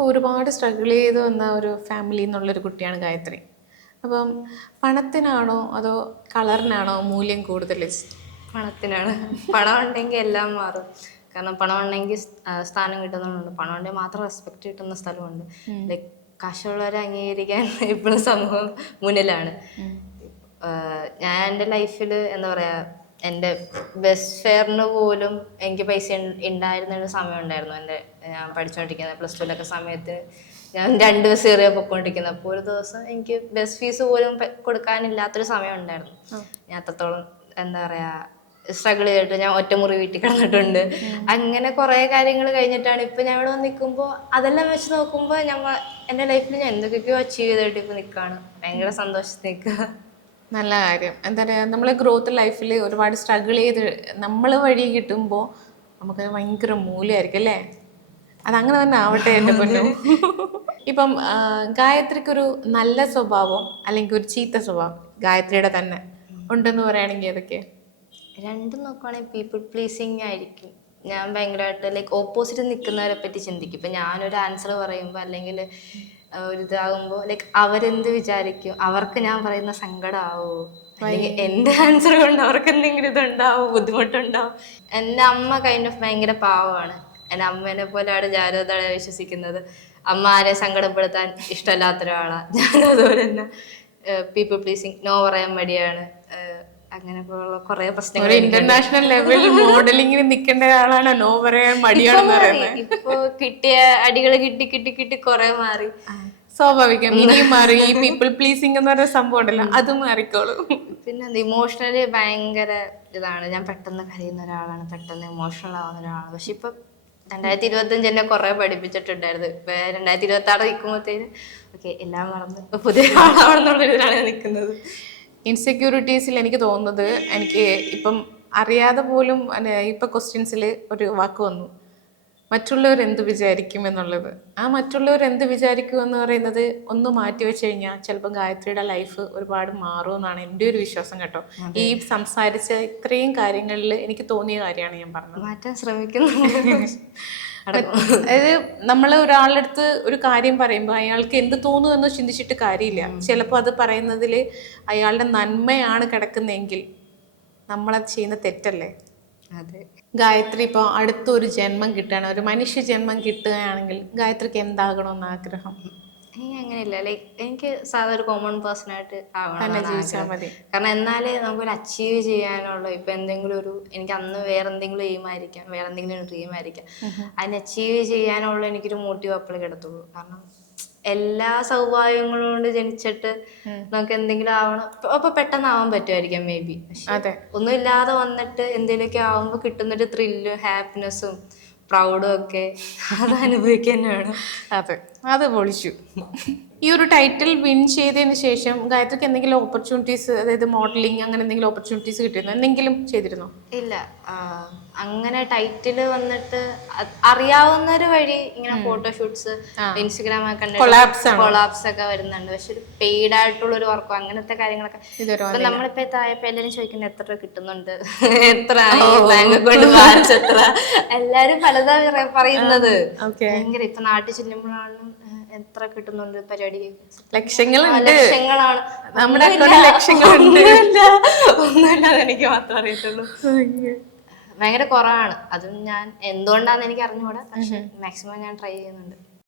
ഇപ്പോൾ ഒരുപാട് സ്ട്രഗിൾ ചെയ്ത് വന്ന ഒരു ഫാമിലി എന്നുള്ളൊരു കുട്ടിയാണ് ഗായത്രി. അപ്പം പണത്തിനാണോ അതോ കളറിനാണോ മൂല്യം കൂടുതൽ? പണത്തിനാണ്. പണം ഉണ്ടെങ്കിൽ എല്ലാം മാറും. കാരണം പണം ഉണ്ടെങ്കിൽ സ്ഥാനം കിട്ടുന്നുണ്ട്, പണം ഉണ്ടെങ്കിൽ മാത്രം റെസ്പെക്ട് കിട്ടുന്ന സ്ഥലമുണ്ട്. ലൈക്ക് കാശുള്ളവരെ അംഗീകരിക്കാൻ ഇപ്പോഴും സമൂഹം മുന്നിലാണ്. ഞാൻ എൻ്റെ ലൈഫിൽ എന്താ പറയുക, എൻ്റെ ബെസ്റ്റ് ഫെയറിന് പോലും എനിക്ക് പൈസ ഉണ്ടായിരുന്നൊരു സമയം ഉണ്ടായിരുന്നു. ഞാൻ പഠിച്ചുകൊണ്ടിരിക്കുന്ന +2 സമയത്ത് ഞാൻ 2 ബസ് കയറിയ പൊയ്ക്കൊണ്ടിരിക്കുന്നത്. അപ്പോൾ ഒരു ദിവസം എനിക്ക് ബസ് ഫീസ് പോലും കൊടുക്കാനില്ലാത്തൊരു സമയം ഉണ്ടായിരുന്നു. ഞാൻ അത്രത്തോളം എന്താ പറയുക സ്ട്രഗിൾ ചെയ്തിട്ട് ഞാൻ ഒറ്റമുറി വീട്ടിൽ കിടന്നിട്ടുണ്ട്. അങ്ങനെ കുറേ കാര്യങ്ങൾ കഴിഞ്ഞിട്ടാണ് ഇപ്പം ഞാൻ ഇവിടെ വന്ന് നിൽക്കുമ്പോൾ അതെല്ലാം വെച്ച് നോക്കുമ്പോൾ എൻ്റെ ലൈഫിൽ ഞാൻ എന്തൊക്കെയോ അച്ചീവ് ചെയ്തിട്ട് ഇപ്പോൾ നിൽക്കുകയാണ്. ഭയങ്കര സന്തോഷത്തിൽ നിൽക്കുക. നല്ല കാര്യം. എന്താ പറയുക, നമ്മൾ ഗ്രോത്ത് ലൈഫിൽ ഒരുപാട് സ്ട്രഗിൾ ചെയ്ത് നമ്മൾ വഴി കിട്ടുമ്പോൾ നമുക്ക് ഭയങ്കര മൂല്യമായിരിക്കും അല്ലേ? അതങ്ങനെ തന്നെ ആവട്ടെ എൻ്റെ പൊന്നു. ഇപ്പം ഗായത്രിക്കൊരു നല്ല സ്വഭാവം അല്ലെങ്കിൽ ഒരു ചീത്ത സ്വഭാവം ഗായത്രിയുടെ തന്നെ ഉണ്ടെന്ന് പറയുകയാണെങ്കിൽ അതൊക്കെ? രണ്ടും നോക്കുവാണെങ്കിൽ പീപ്പിൾ പ്ലീസിങ് ആയിരിക്കും. ഞാൻ ഭയങ്കരമായിട്ട് ലൈക്ക് ഓപ്പോസിറ്റ് നിൽക്കുന്നവരെ പറ്റി ചിന്തിക്കും. ഇപ്പം ഞാനൊരു ആൻസർ പറയുമ്പോൾ അല്ലെങ്കിൽ ഒരു ഇതാകുമ്പോൾ ലൈക്ക് അവരെന്ത് വിചാരിക്കും, അവർക്ക് ഞാൻ പറയുന്ന സങ്കടമാവോ, അല്ലെങ്കിൽ എൻ്റെ ആൻസർ കൊണ്ട് അവർക്ക് എന്തെങ്കിലും ഇതുണ്ടാവും, ബുദ്ധിമുട്ടുണ്ടാവും. എൻ്റെ അമ്മ കൈൻഡ് ഓഫ് ഭയങ്കര പാവമാണ്. എൻ്റെ അമ്മേനെ പോലെയാണ് ഞാനും അതാണ് വിശ്വസിക്കുന്നത്. അമ്മ ആരെ സങ്കടപ്പെടുത്താൻ ഇഷ്ടമല്ലാത്ത ഒരാളാണ്. ഞാനും അതുപോലെ തന്നെ പീപ്പിൾ പ്ലീസിങ്, നോ പറയാൻ മടിയാണ്. അങ്ങനെ കുറെ പ്രശ്നങ്ങൾ. ഇന്റർനാഷണൽ ലെവലിൽ മോഡലിംഗിന് നിൽക്കേണ്ട ഒരാളാണ് നോ പറയാൻ മടിയാണെന്ന് പറയുന്നത്. ഇപ്പൊ കിട്ടിയ അടികൾ കിട്ടി കിട്ടി കിട്ടി കുറെ മാറി. സ്വാഭാവികം, ഇനിയും മാറി. ഈ പീപ്പിൾ പ്ലീസിംഗ് എന്ന് പറയുന്ന സംഭവം ഉണ്ടല്ലോ, അത് മാറിക്കോളും. പിന്നെ ഇമോഷണലി ഭയങ്കര ഇതാണ്. ഞാൻ പെട്ടെന്ന് കരയുന്ന ഒരാളാണ്, പെട്ടെന്ന് ഇമോഷണൽ ആവുന്ന ഒരാളാണ്. പക്ഷെ ഇപ്പൊ 2025 എന്നെ കുറെ പഠിപ്പിച്ചിട്ടുണ്ടായിരുന്നു. ഇപ്പൊ 2026 നിൽക്കുമ്പോഴത്തേന് ഓക്കെ എല്ലാം വളർന്ന് ഇപ്പൊ പുതിയ ആളാണെന്നുള്ള ഇതിലാണ് നിൽക്കുന്നത്. ഇൻസെക്യൂരിറ്റീസിൽ എനിക്ക് തോന്നുന്നത്, എനിക്ക് ഇപ്പം അറിയാതെ പോലും ഇപ്പം ക്വസ്റ്റ്യൻസിൽ ഒരു വാക്ക് വന്നു, മറ്റുള്ളവർ എന്ത് വിചാരിക്കും എന്നുള്ളത്. ആ മറ്റുള്ളവർ എന്ത് വിചാരിക്കും എന്ന് പറയുന്നത് ഒന്ന് മാറ്റി വെച്ച് കഴിഞ്ഞാൽ ചിലപ്പോൾ ഗായത്രിയുടെ ലൈഫ് ഒരുപാട് മാറും എന്നാണ് എൻ്റെ ഒരു വിശ്വാസം കേട്ടോ. ഈ സംസാരിച്ച ഇത്രയും കാര്യങ്ങളിൽ എനിക്ക് തോന്നിയ കാര്യമാണ് ഞാൻ പറഞ്ഞത്. മാറ്റാൻ ശ്രമിക്കുന്നു. അതായത് നമ്മൾ ഒരാളുടെ അടുത്ത് ഒരു കാര്യം പറയുമ്പോൾ അയാൾക്ക് എന്ത് തോന്നുന്നു എന്ന് ചിന്തിച്ചിട്ട് കാര്യമില്ല. ചിലപ്പോൾ അത് പറയുന്നതിൽ അയാളുടെ നന്മയാണ് കിടക്കുന്നതെങ്കിൽ നമ്മളത് ചെയ്യുന്ന തെറ്റല്ലേ? അതെ. ഗായത്രി ഇപ്പോൾ അടുത്തൊരു ജന്മം കിട്ടുകയാണ്, ഒരു മനുഷ്യ ജന്മം കിട്ടുകയാണെങ്കിൽ ഗായത്രിക്ക് എന്താകണമെന്ന് ആഗ്രഹം? എനിക്ക് അങ്ങനെയില്ല. ലൈക്ക് എനിക്ക് സാധാരണ ഒരു കോമൺ പേഴ്സൺ ആയിട്ട് ആവണം ജീവിച്ചാൽ മതി. കാരണം എന്നാലേ നമുക്കൊരു അച്ചീവ് ചെയ്യാനുള്ള, ഇപ്പൊ എന്തെങ്കിലും ഒരു എനിക്ക് അന്ന് വേറെ എന്തെങ്കിലും എയിം ആയിരിക്കാം, വേറെ എന്തെങ്കിലും ഒരു ഡ്രീം ആയിരിക്കാം, അതിന് അച്ചീവ് ചെയ്യാനുള്ള എനിക്കൊരു മോട്ടീവ് അപ്പോഴേ കിടത്തുള്ളൂ. കാരണം എല്ലാ സൗഭാഗ്യങ്ങളും കൊണ്ട് ജനിച്ചിട്ട് നമുക്ക് എന്തെങ്കിലും ആവണം, അപ്പൊ പെട്ടെന്ന് ആവാൻ പറ്റുമായിരിക്കാം മേ ബി. അതെ, ഒന്നും ഇല്ലാതെ വന്നിട്ട് എന്തെങ്കിലുമൊക്കെ ആവുമ്പോൾ കിട്ടുന്നൊരു ത്രില്ലും ഹാപ്പിനെസ്സും പ്രൗഡും ഒക്കെ അത് അനുഭവിക്കാൻ വേണം. അതെ, അത് പൊളിച്ചു. ഈ ഒരു ടൈറ്റിൽ വിൻ ചെയ്തതിന് ശേഷം ഗായത്രിക്ക് എന്തെങ്കിലും ഓപ്പർച്യൂണിറ്റീസ്, അതായത് മോഡലിംഗ് അങ്ങനെ എന്തെങ്കിലും ഓപ്പർച്യൂണിറ്റീസ് കിട്ടിയിരുന്നോ? എന്തെങ്കിലും ചെയ്തിരുന്നോ? ഇല്ല, അങ്ങനെ ടൈറ്റില് വന്നിട്ട് അറിയാവുന്നൊരു വഴി ഇങ്ങനെ ഫോട്ടോഷൂട്ട്സ് ഇൻസ്റ്റഗ്രാം ഒക്കെ കൊളാപ്സ് ഒക്കെ വരുന്നുണ്ട്. പക്ഷെ ഒരു പെയ്ഡ് ആയിട്ടുള്ള ഒരു വർക്കോ അങ്ങനത്തെ കാര്യങ്ങളൊക്കെ ഇപ്പൊ നമ്മളിപ്പോ താഴെപ്പോ എല്ലാരും ചോദിക്കുന്നത് എത്ര രൂപ കിട്ടുന്നുണ്ട്, എത്ര ബാങ്ക് അക്കൗണ്ട് ബാലൻസ് എത്ര, എല്ലാരും പലതാ പറയുന്നത്. ഭയങ്കര ഇപ്പൊ നാട്ടിൽ ചെല്ലുമ്പോഴാണ് എത്ര കിട്ടുന്നുണ്ട് പരിപാടി, ലക്ഷങ്ങളാണ് നമ്മുടെ ഒന്നുമില്ല, എനിക്ക് മാത്രം അറിയത്തുള്ളൂ. ഭയങ്കര കുറവാണ്. അതും ഞാൻ എന്തുകൊണ്ടാന്ന് എനിക്ക് അറിഞ്ഞുകൂടാ, പക്ഷെ മാക്സിമം ഞാൻ ട്രൈ ചെയ്യുന്നുണ്ട്.